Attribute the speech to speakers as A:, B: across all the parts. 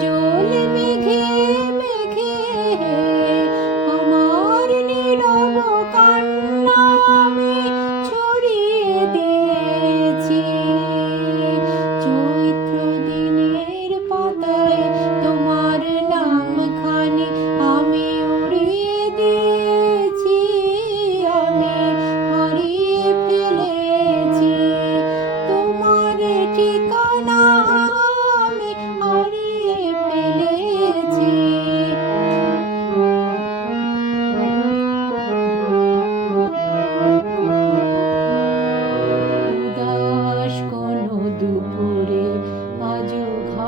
A: you.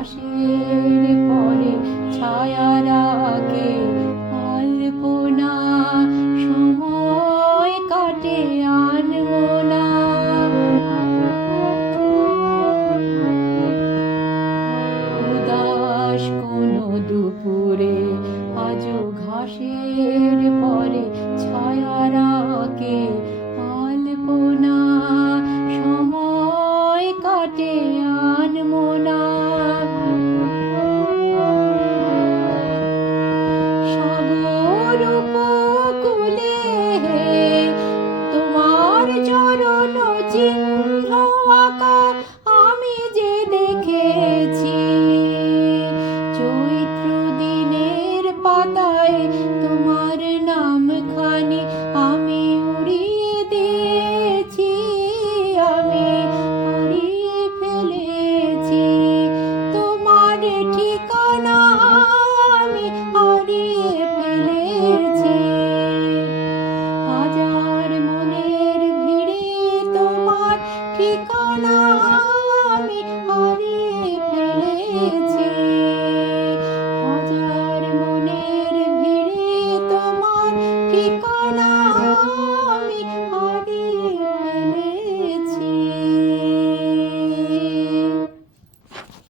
A: বাসের পরে ছায়া রাখে আলপনা সময় কাটে আনমনা উদাস কোনো দুপুরে আজও ঘাসে ঠিকানা আমি হারিয়ে ফেলেছি। হাজার মনের ভিড়ে